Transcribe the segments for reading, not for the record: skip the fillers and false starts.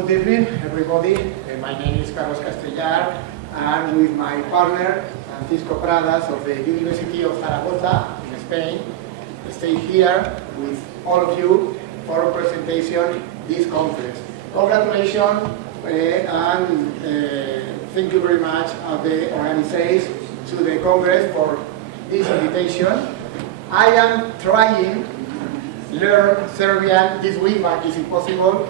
Good evening, everybody. My name is Castelar, and with my partner, Francisco Pradas of the University of Saragosa in Spain, stay here with all of you for a presentation this conference. Congratulations and thank you very much the organizers to the Congress for this invitation. I am trying to learn Serbian this week, but it's impossible.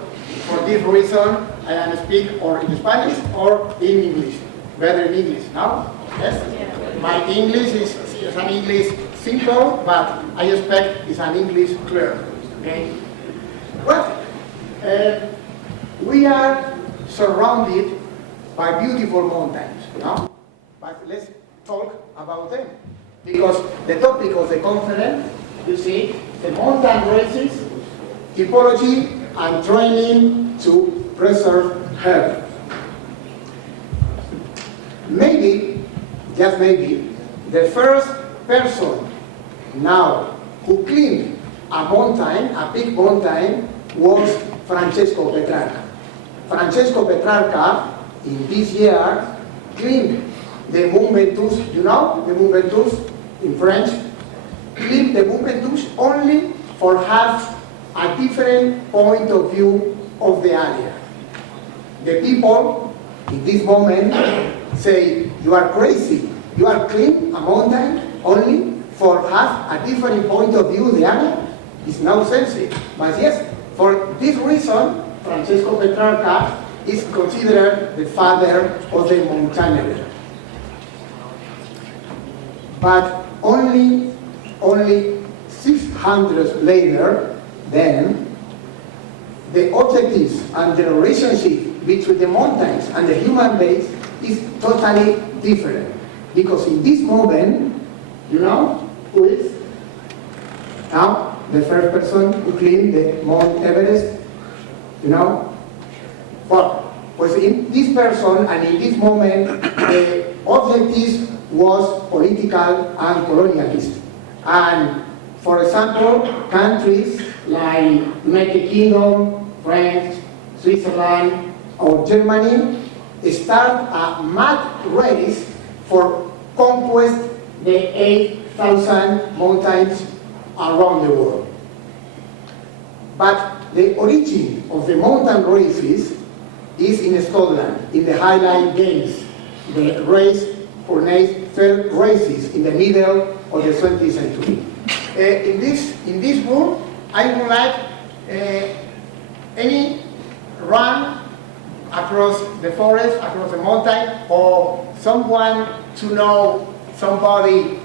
For this reason, I am speak or in Spanish or in English. Better in English, no? Yes? Yeah. My English is an English simple, but I expect it's an English clear. Okay? Well, we are surrounded by beautiful mountains, no? But let's talk about them. Because the topic of the conference, you see, the mountain races, typology, and training to preserve health. Maybe, just maybe, the first person now who climbed a mountain, a big mountain, was Francesco Petrarca. Francesco Petrarca, in this year, climbed the Mont Ventoux, you know, the Mont Ventoux in French, climbed the Mont Ventoux only for half a different point of view of the area. The people in this moment say, you are crazy, you are climbing a mountain only for half a different point of view of the area? It's nonsense. But yes, for this reason, Francesco Petrarca is considered the father of the mountaineer. But only 600 later, then the objectives and the relationship between the mountains and the human base is totally different. Because in this moment, you know, who is now the first person who climbed the Mount Everest, you know? Well, in this person and in this moment, the objectives was political and colonialist. And for example, countries like United Kingdom, France, Switzerland, or Germany start a mad race for conquest the 8,000 mountains around the world. But the origin of the mountain races is in Scotland, in the Highland Games, the race for third races in the middle of the 20th century. In this book, I would like any run across the forest, across the mountain, or someone to know somebody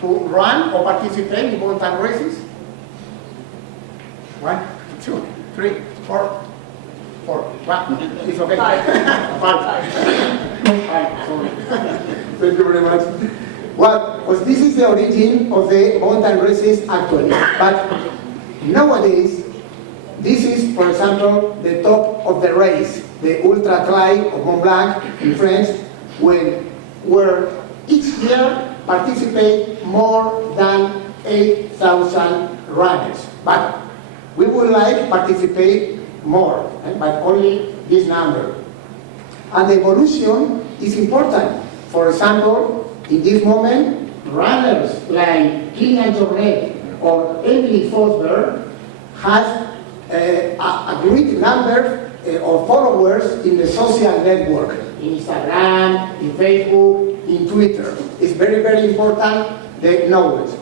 who run or participate in mountain races? 1, 2, 3, 4. 1. It's okay. 5. 5. Sorry. Thank you very much. Well, this is the origin of the mountain races actually. But nowadays, this is, for example, the top of the race, the Ultra Trail of Mont Blanc in France, where each year participate more than 8,000 runners. But we would like to participate more, but only this number. And the evolution is important. For example, in this moment, runners like Kilian Jornet or Emily Fosberg has a great number of followers in the social network, in Instagram, in Facebook, in Twitter. It's very, very important, the knowledge.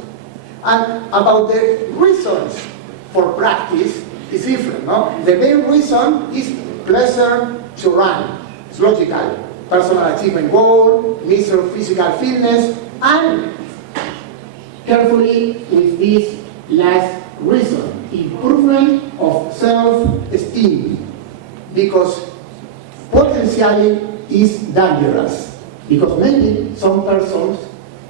And about the reasons for practice is different, no? The main reason is pleasure to run. It's logical. Personal achievement goal, measure physical fitness, and carefully with this last reason, improvement of self-esteem, because potentially is dangerous. Because maybe some persons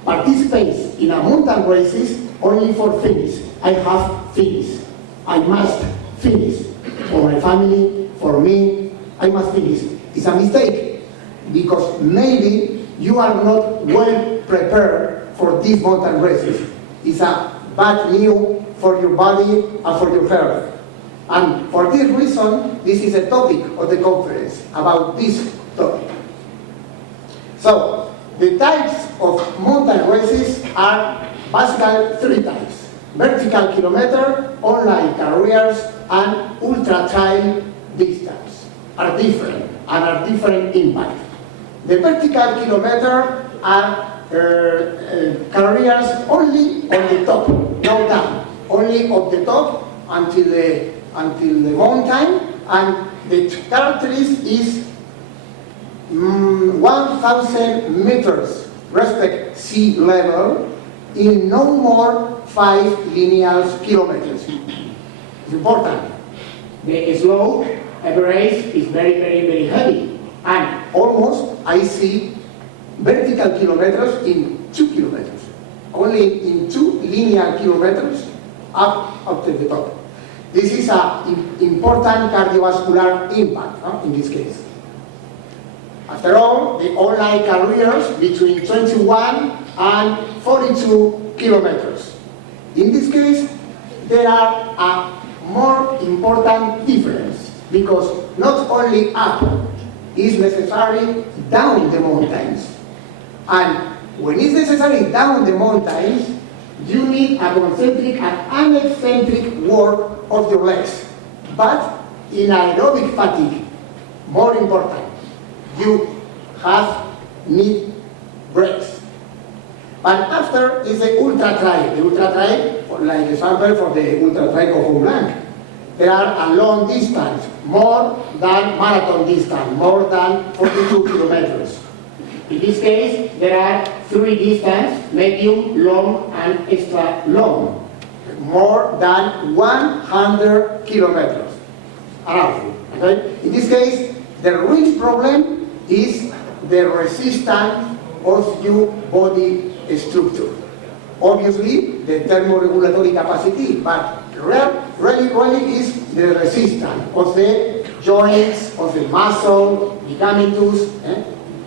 participate in a mountain races only for finish. I have finished. I must finish. For my family, for me, I must finish. It's a mistake. Because maybe you are not well prepared for these mountain races. It's a bad news for your body and for your health. And for this reason, this is a topic of the conference, about this topic. So, the types of mountain races are basically three types: vertical kilometer, online careers, and ultra trail distance are different and are different impact. The vertical kilometer are careers only on the top, no down, only on the top until the mountain, and the characteristic is 1,000 meters respect sea level in no more 5 linear kilometers. It's important. The slope average is very, very, very heavy, and almost I see vertical kilometers in 2 kilometers, only in 2 linear kilometers up to the top. This is an important cardiovascular impact in this case. After all, the online careers between 21 and 42 kilometers. In this case, there are a more important difference, because not only up is necessary down the mountains. And when it's necessary down the mountains, you need a concentric and unexcentric work of your legs. But in aerobic fatigue, more important, you need breaks. But after is the ultra trail. The ultra trail, like example for the ultra trail of Mont Blanc, there are a long distance, more than marathon distance, more than 42 kilometers. In this case, there are 3 distances: medium, long, and extra long, more than 100 kilometers around. Okay? In this case, the real problem is the resistance of your body structure. Obviously, the thermoregulatory capacity, but really is the resistance of the joints, of the muscle, ligamentous.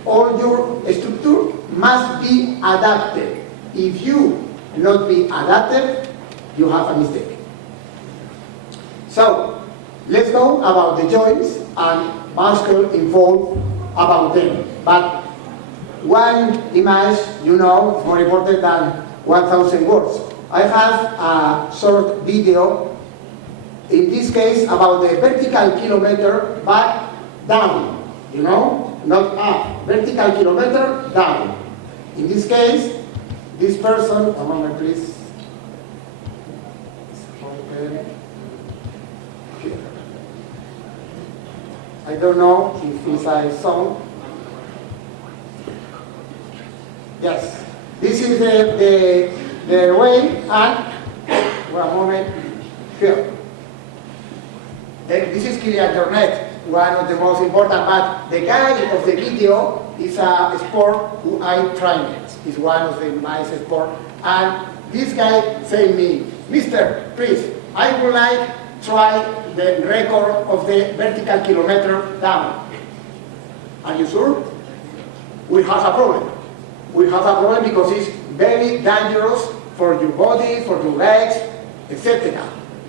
All your structure must be adapted. If you not be adapted, you have a mistake. So, let's go about the joints and muscle involved about them. But one image, you know, is more important than 1,000 words. I have a short video, in this case, about the vertical kilometer, but down, you know? Not up, vertical kilometer down. In this case, this person, a moment please. I don't know if it's a song. Yes, this is the way, and one moment here. This is Kylian Jornet, one of the most important, but the guy of the video is a sport who I trained. It's one of the nice sport. And this guy said me, "Mister, please, I would like to try the record of the vertical kilometer down." Are you sure? We have a problem. We have a problem because it's very dangerous for your body, for your legs, etc.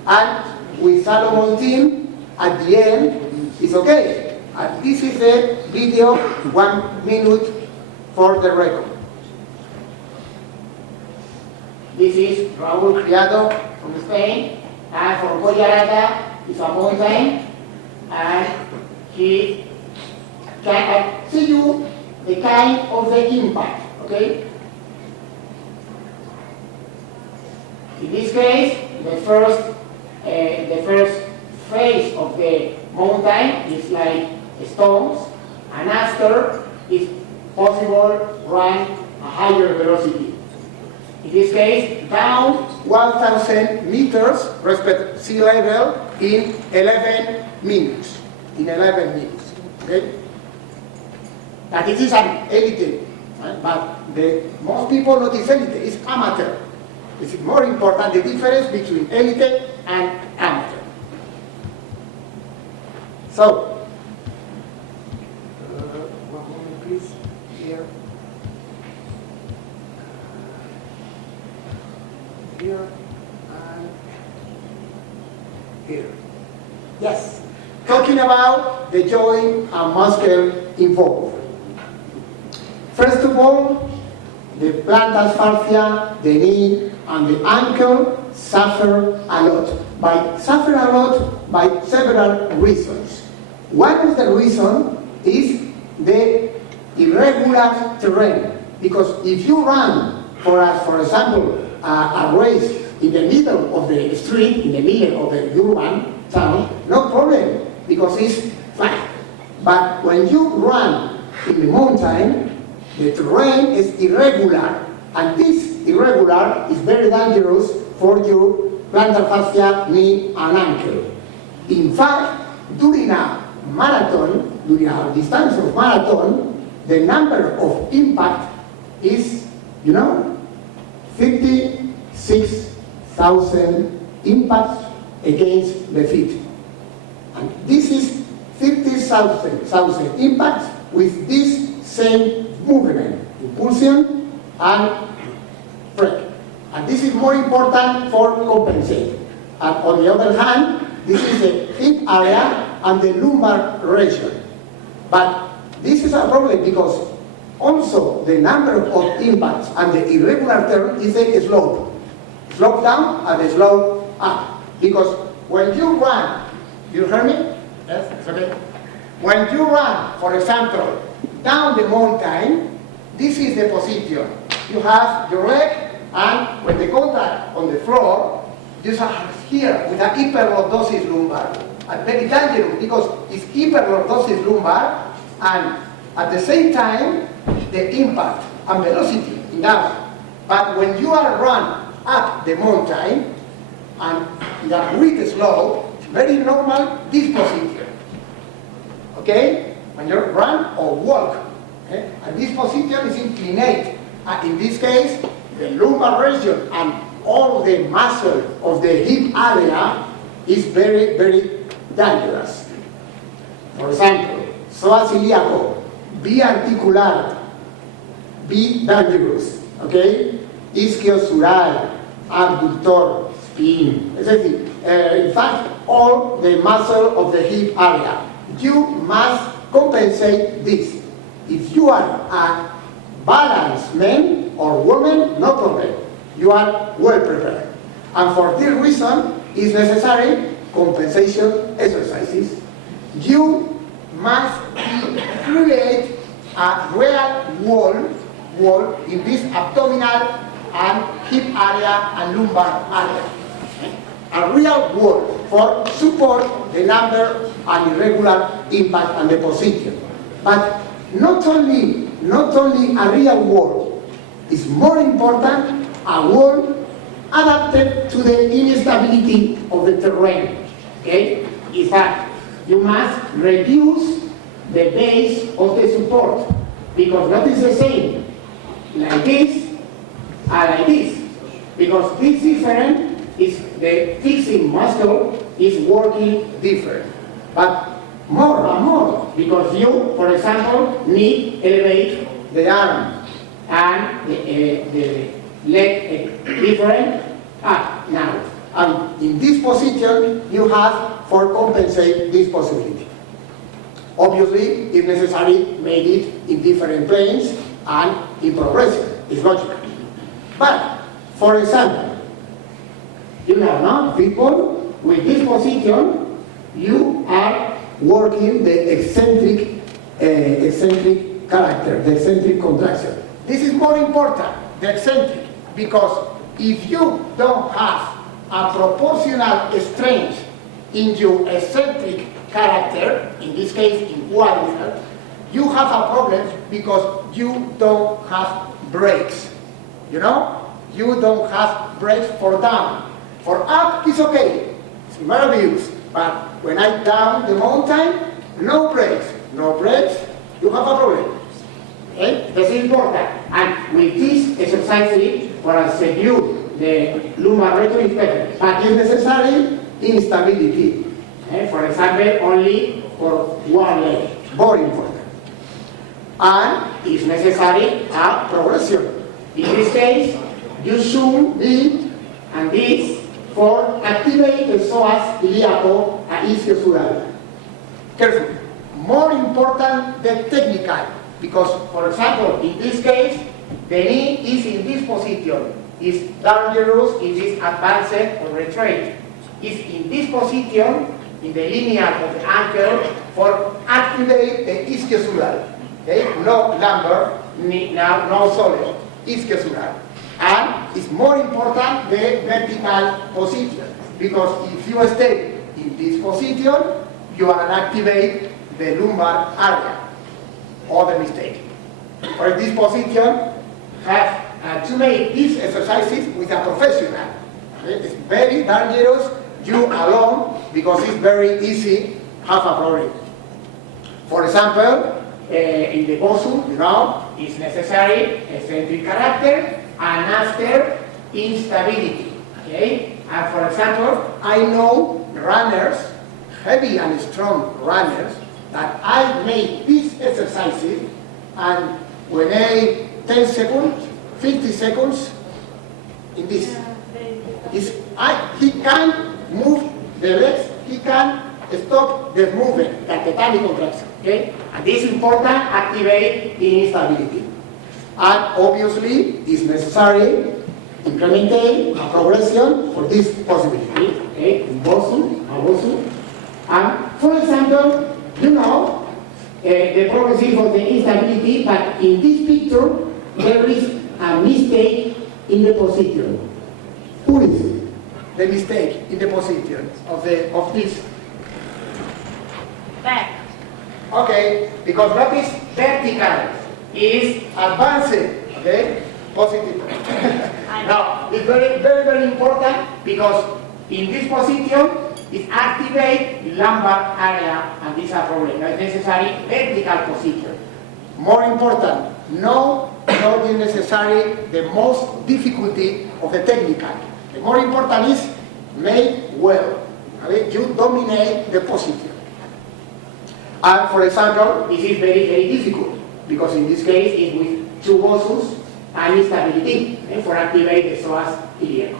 And with Salomon's team, at the end, it's okay. And this is the video, 1 minute for the record. This is Raúl Criado from Spain, and from Collarata is a mountain, and he can see you the kind of the impact, okay? In this case, the first phase of the mountain is like stones, and after it's possible run a higher velocity. In this case, down 1,000 meters respect sea level in 11 minutes. In 11 minutes, okay? That this is an elite, right? But most people not is elite, it's amateur. It's more important the difference between elite and amateur. So, one moment please, here. Here and here. talking about the joint and muscle involved. First of all, the plantar fascia, the knee, and the ankle suffer a lot. Suffer a lot by several reasons. One of the reasons is the irregular terrain. Because if you run, for example, a race in the middle of the street, in the middle of the urban town, no problem, because it's flat. But when you run in the mountain, the terrain is irregular, and this irregular is very dangerous for your plantar fascia, knee, and ankle. In fact, during a marathon, during a distance of marathon, the number of impact is, 56,000 impacts against the feet. And this is 50,000 impacts with this same movement, impulsion and brake. And this is more important for compensating. And on the other hand, this is the hip area and the lumbar region. But this is a problem because also the number of impacts and the irregular term is a slope. Slope down and a slope up. Because when you run, you hear me? Yes, it's okay. When you run, for example, down the mountain, this is the position. You have your leg, and when the contact on the floor, you are here with an hyperlordosis lumbar. And very dangerous because it's hyperlordosis lumbar, and at the same time, the impact and velocity enough. But when you are run up the mountain, and you are really slow, very normal, this position. Okay? When you run or walk, okay? And this position is inclined. In this case, the lumbar region and all the muscle of the hip area is very, very dangerous. For example, psoas iliaco, biarticular, be dangerous, okay? Ischiosural, abductor, spin, etc. In fact, all the muscle of the hip area. You must compensate this. If you are a balanced man or woman, no problem. You are well prepared. And for this reason, it's necessary compensation exercises. You must create a real wall in this abdominal and hip area and lumbar area. A real wall for support the number and irregular impact and the position. But not only a real wall, it's more important a wall adapted to the instability of the terrain. Okay? In fact, you must reduce the base of the support, because that is the same like this and like this, because this different is the fixing muscle is working different. But more and more, because you, for example, need elevate the arm and the leg different up now. And in this position, you have for compensate this possibility. Obviously, if necessary, make it in different planes and in progression. It's logical. But, for example, you know, now people with this position, you are working the eccentric character, the eccentric contraction. This is more important, the eccentric, because if you don't have a proportional strength in your eccentric character, in this case in quadriceps, you have a problem because you don't have brakes. You know? You don't have brakes for down. For up, it's okay. It's marvelous. But when I down the mountain, no brakes. No brakes, you have a problem. Okay? That's important. And with this exercise, for us secure the lumbar region is better. But if necessary, instability. Okay? For example, only for one leg. Very important. And if necessary, a progression. In this case, you should be, and this, for activate the psoas iliaco and ischiosural. carefully. More important than technical, because, for example, in this case, the knee is in this position. It's dangerous if it's advanced or retreat. It's in this position, in the linear of the ankle, for activate the ischioscapular. Okay? No lumbar, now no solid, ischioscapular. And it's more important the vertical position, because if you stay in this position, you are activate the lumbar area. Other mistake. For this position, have to make these exercises with a professional. Okay? It's very dangerous, you alone, because it's very easy have a problem. For example, in the bosu, you know, it's necessary eccentric character and after instability. Okay? And for example, I know runners, heavy and strong runners, that I make these exercises, and when I 10 seconds, 50 seconds, in this, he can move the legs, he can stop the movement, the tetanic contraction. Okay? And this is important, activate the instability. And obviously, it's necessary implementing a progression for this possibility. Okay? Bosu. And for example, you know, the progressive of the instability, but in this picture, there is a mistake in the position. Who is the mistake in the position of this? Back. Okay, because notice vertical is advanced, okay? Positive. Now, it's very important because in this position, it activates lumbar area, and this is a problem. It's necessary vertical position. More important, not necessary the most difficulty of the technical. The more important is make well. Okay? You dominate the position. And for example, this is very difficult because in this case it's with two bosus and instability for activate the psoas ilioico.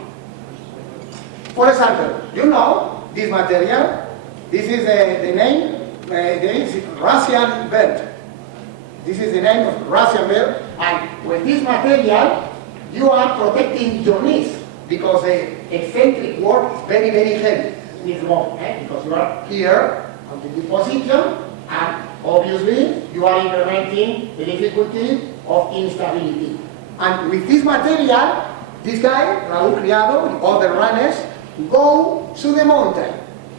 For example, you know this material. This is the name. This is Russian belt. This is the name of Russian belt. And with this material, you are protecting your knees because the eccentric work is very heavy. This bone, because you are here on the position, and obviously you are incrementing the difficulty of instability. And with this material, this guy, Raúl Criado, and other runners, go to the mountain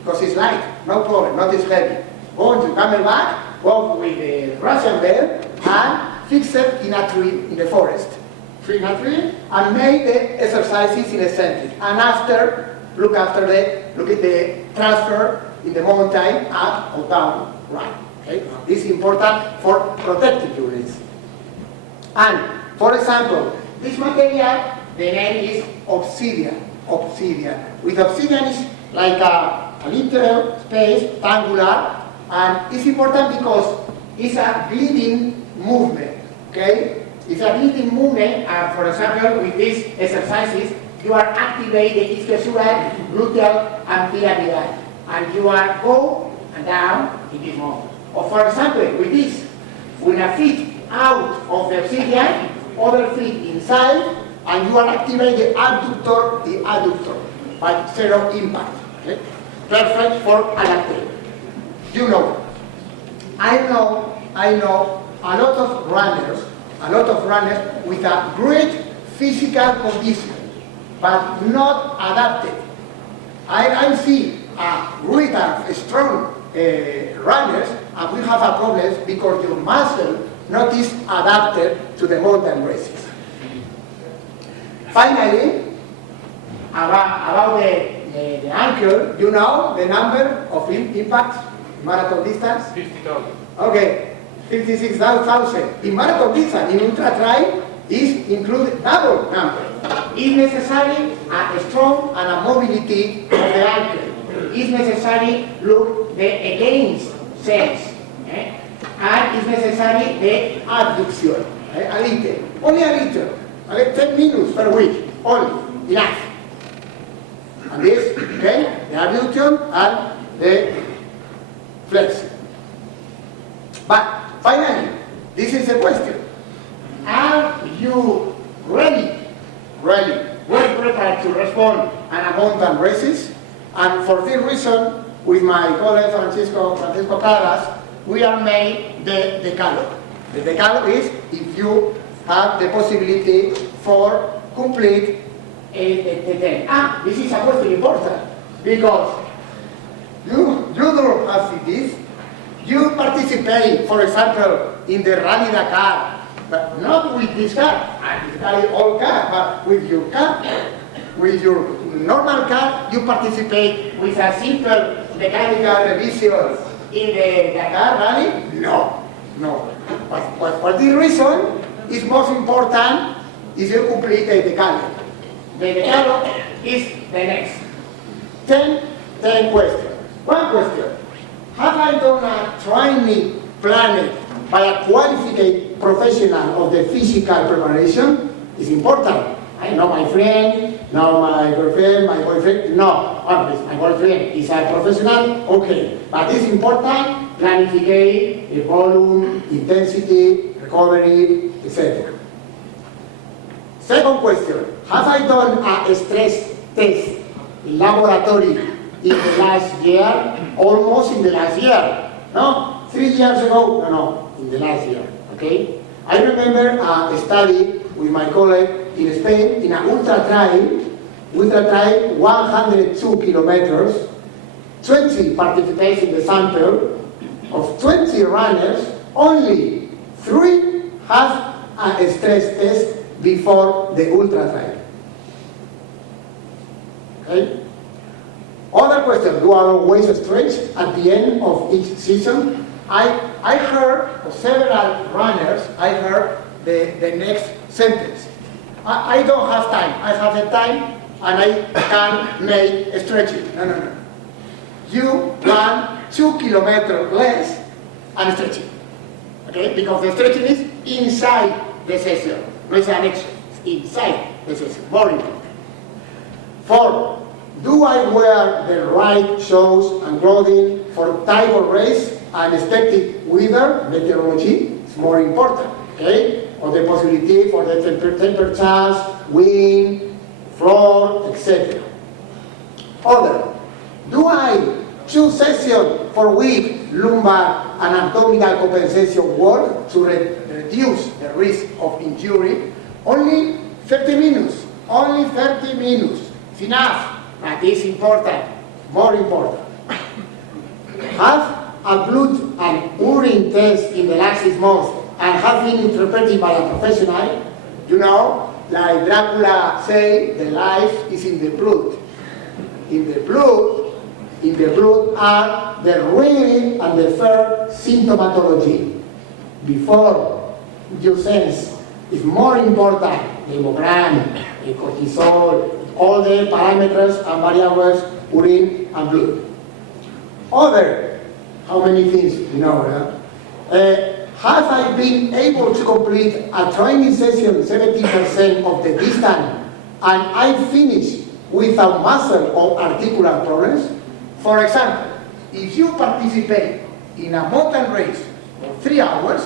because it's light, no problem, not as heavy. Go into camelback, walk with the Russian belt, and fix it in a tree in the forest. In a tree, and make the exercises in eccentric. And after, look at the transfer in the mountain, up or down, right. Okay? This is important for protecting your knees. And for example, this material, the name is obsidian. With obsidian is like a little space, rectangular, and it's important because it's a bleeding movement. Okay? It's a bleeding movement, for example, with these exercises, you are activating the ischioscapular, gluteal, and pyramidal, and you are go and down in this moment. Or for example, with this, with a feet out of the obsidian, other feet inside, and you are activating the adductor by zero impact. Okay? Perfect for adaptation. You know, I know a lot of runners with a great physical condition, but not adapted. I see a great and strong runners, and we have a problem because your muscle not is adapted to the mountain races. Finally, about the ankle, you know the number of impacts, marathon distance? 50,000. Okay, 56,000. In marathon distance, in ultra trail, is included double number. It's necessary a strong and a mobility of the ankle. It's necessary look the against sense. And it's necessary the adduction. A little, only a little. 10 minutes per week, only, enough. And this, okay, the abduction and the flexion. But finally, this is the question. Are you ready, well prepared to respond on a mountain races? And for this reason, with my colleague Francisco Caras, we are made the decalogue. The decalogue is if you have the possibility for complete the 10. This is a question important because you don't have this. You participate, for example, in the Rally Dakar, but not with this car. This car is old car, but with your car. With your normal car, you participate with a simple mechanical revision in the Dakar Rally? No. But for this reason, it's most important is you complete the decalogue. The decalogue is the next. 10 questions. One question. Have I done a training planned by a qualified professional of the physical preparation? It's important. I know my friend, know my girlfriend, my boyfriend. No, my boyfriend is a professional. Okay, but it's important. Planificate the volume, intensity, recovery, etc. Second question. Have I done a stress test in laboratory in the last year? Almost in the last year. No? 3 years ago? No, in the last year. Okay? I remember a study with my colleague in Spain in an ultra trail 102 kilometers, 20 participants in the sample. Of 20 runners, only 3 have a stress test before the ultra trail. Okay? Other question, do I always stretch at the end of each season? I heard of several runners, I heard the next sentence. I don't have time. I have the time and I can make stretching. No. You run 2 kilometers less and stretching. Okay? Because the stretching is inside the session. No, it's an extra. It's inside the session. More important. 4. Do I wear the right shoes and clothing for type of race and expected weather, meteorology? It's more important. Okay? Or the possibility for the temperatures, wind, floor, etc. Other. Do I choose session for weak lumbar and abdominal compensation work to reduce the risk of injury? Only 30 minutes. Only 30 minutes. It's enough. But it's important. More important. Have a blood and urine test in the last 6 months and have been interpreted by a professional. You know, like Dracula say, the life is in the blood. In the blood are the real and the fair symptomatology. Before you sense, it's more important, hemogram, cortisol, all the parameters and variables, urine and blood. Other, how many things you know? Have I been able to complete a training session 70% of the distance and I finish without muscle or articular problems? For example, if you participate in a mountain race for 3 hours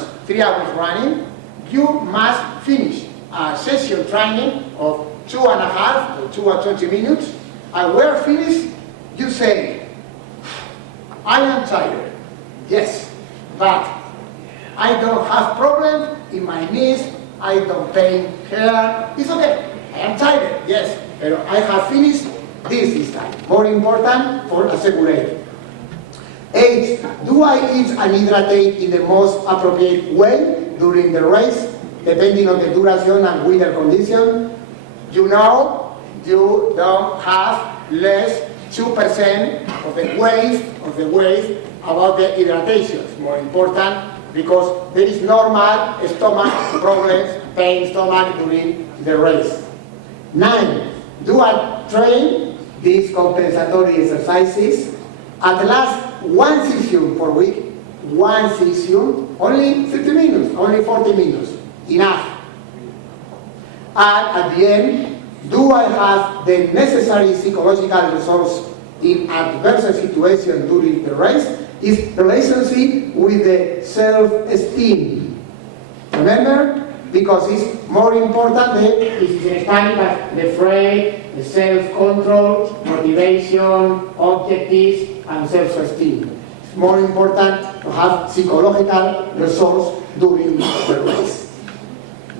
running, you must finish a session training of 2.5 or 2 or 20 minutes, and when finished, you say, I am tired. Yes, but I don't have problem in my knees, I don't pain here, it's okay. I am tired, yes, but I have finished this time. More important for assegurate. 8. Do I eat and hydrate in the most appropriate way during the race, depending on the duration and weather condition? You know, you don't have less 2% of the weight about the hydration. It's more important because there is normal stomach problems, pain stomach during the race. 9. Do I train these compensatory exercises at last 1 session per week? 1 session, only 50 minutes, only 40 minutes, enough. And at the end, do I have the necessary psychological resource in adverse situation during the race? is relationship with the self-esteem. Remember? Because it's more important than, this is in Spanish, but the phrase, the self-control, motivation, objectives, and self-esteem. It's more important to have psychological results during the race.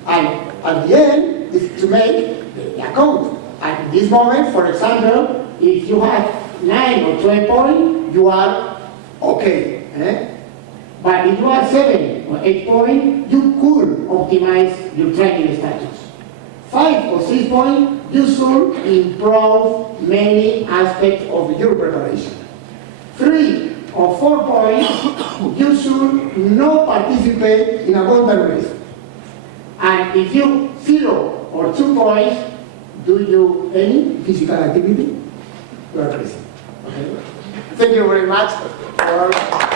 And at the end, is to make the account. At this moment, for example, if you have 9 or 12 points, you are okay. But if you are 7 or 8 points, you could optimize your training status. 5 or 6 points, you should improve many aspects of your preparation. 3 or 4 points, you should not participate in a mountain race. And if you 0 or 2 points, do you any physical activity? You are crazy. Okay? Thank you very much for